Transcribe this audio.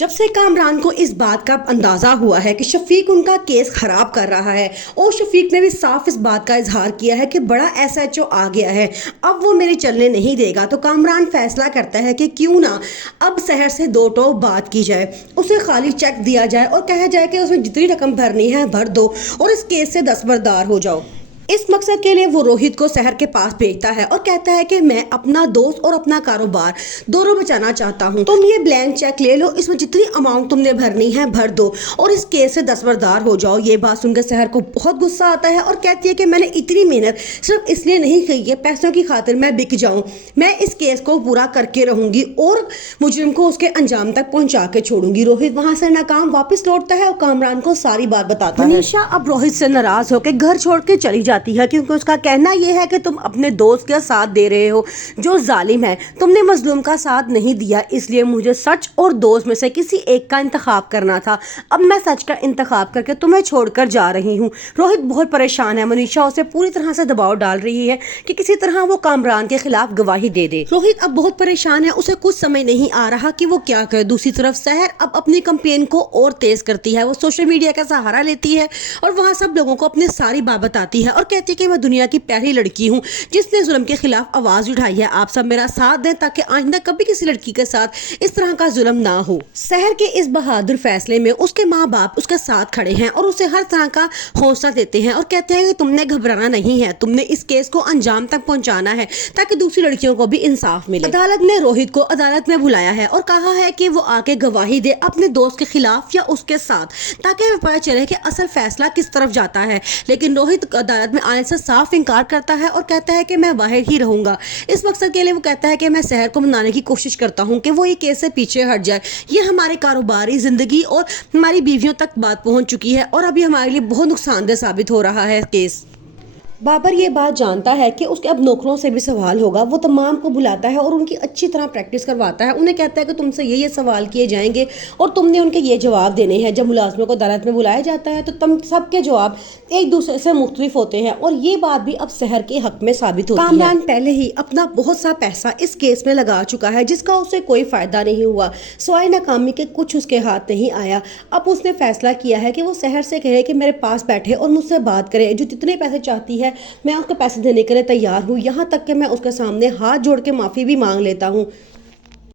जब से कामरान को इस बात का अंदाज़ा हुआ है कि शफीक उनका केस खराब कर रहा है और शफीक ने भी साफ इस बात का इजहार किया है कि बड़ा एसएचओ आ गया है, अब वो मेरे चलने नहीं देगा, तो कामरान फैसला करता है कि क्यों ना अब शहर से दो टोक बात की जाए, उसे खाली चेक दिया जाए और कहा जाए कि उसमें जितनी रकम भरनी है भर दो और इस केस से दस्तबरदार हो जाओ। इस मकसद के लिए वो रोहित को शहर के पास भेजता है और कहता है कि मैं अपना दोस्त और अपना कारोबार दोनों बचाना चाहता हूँ, तुम ये ब्लैंक चेक ले लो, इसमें जितनी अमाउंट तुमने भरनी है भर दो और इस केस से दस्तबरदार हो जाओ। ये बात सुनकर शहर को बहुत गुस्सा आता है और कहती है कि मैंने इतनी मेहनत सिर्फ इसलिए नहीं की है पैसों की खातिर मैं बिक जाऊँ, मैं इस केस को पूरा करके रहूंगी और मुजरिम को उसके अंजाम तक पहुंचा के छोड़ूंगी। रोहित वहां से नाकाम वापस लौटता है और कामरान को सारी बात बताता है। मनीषा अब रोहित से नाराज होकर घर छोड़ के चली जाती है क्योंकि उसका कहना यह है कि तुम अपने दोस्त का साथ दे रहे हो जो जालिम है, तुमने मजलूम का साथ नहीं दिया, इसलिए मुझे सच और दोस्त में से किसी एक का इंतखाब करना था, अब मैं सच का इंतखाब करके तुम्हें छोड़कर जा रही हूँ। रोहित बहुत परेशान है, मनीषा उसे पूरी तरह से दबाव डाल रही है कि किसी तरह वो कामरान के खिलाफ गवाही दे दे। रोहित अब बहुत परेशान है, उसे कुछ समझ नहीं आ रहा कि वो क्या करे। दूसरी तरफ शहर अब अपनी कैंपेन को और तेज करती है, वो सोशल मीडिया का सहारा लेती है और वहाँ सब लोगों को अपनी सारी बात बताती है और कहती है कि मैं दुनिया की पहली लड़की हूँ जिसने जुल्म के खिलाफ आवाज उठाई है, आप सब मेरा साथ दें ताकि आइंदा कभी किसी लड़की के साथ इस तरह का जुल्म ना हो। शहर के इस बहादुर फैसले में उसके माँ बाप उसके साथ खड़े हैं और उसे हर तरह का हौसला देते हैं और कहते हैं कि तुमने घबराना नहीं है, तुमने इस केस को अंजाम तक पहुंचाना है ताकि दूसरी लड़कियों को भी इंसाफ मिले। अदालत ने रोहित को अदालत में बुलाया है और कहा है कि वो आके गवाही दे अपने दोस्त के खिलाफ या उसके साथ, ताकि हमें पता चले कि असल फैसला किस तरफ जाता है। लेकिन रोहित अदालत में आने से साफ इनकार करता है और कहता है कि मैं बाहर ही रहूंगा। इस मकसद के लिए वो कहता है कि मैं शहर को मनाने की कोशिश करता हूं कि वो ये केस से पीछे हट जाए, ये हमारे कारोबारी जिंदगी और हमारी बीवियों तक बात पहुंच चुकी है और अभी हमारे लिए बहुत नुकसानदेह साबित हो रहा है केस। बाबर ये बात जानता है कि उसके अब नौकरों से भी सवाल होगा, वो तमाम को बुलाता है और उनकी अच्छी तरह प्रैक्टिस करवाता है, उन्हें कहता है कि तुमसे ये सवाल किए जाएंगे और तुमने उनके ये जवाब देने हैं। जब मुलाजमों को अदालत में बुलाया जाता है तो तुम सबके जवाब एक दूसरे से मुख्तलिफ होते हैं और ये बात भी अब शहर के हक में साबित होती है। कामरान पहले ही अपना बहुत सा पैसा इस केस में लगा चुका है जिसका उसे कोई फायदा नहीं हुआ, सिवाय नाकामी के कुछ उसके हाथ नहीं आया। अब उसने फैसला किया है कि वो शहर से कहे कि मेरे पास बैठे और मुझसे बात करे, जो जितने पैसे चाहती है मैं उसको पैसे देने के लिए तैयार हूँ, यहाँ तक कि मैं उसके सामने हाथ जोड़ के माफ़ी भी मांग लेता हूँ।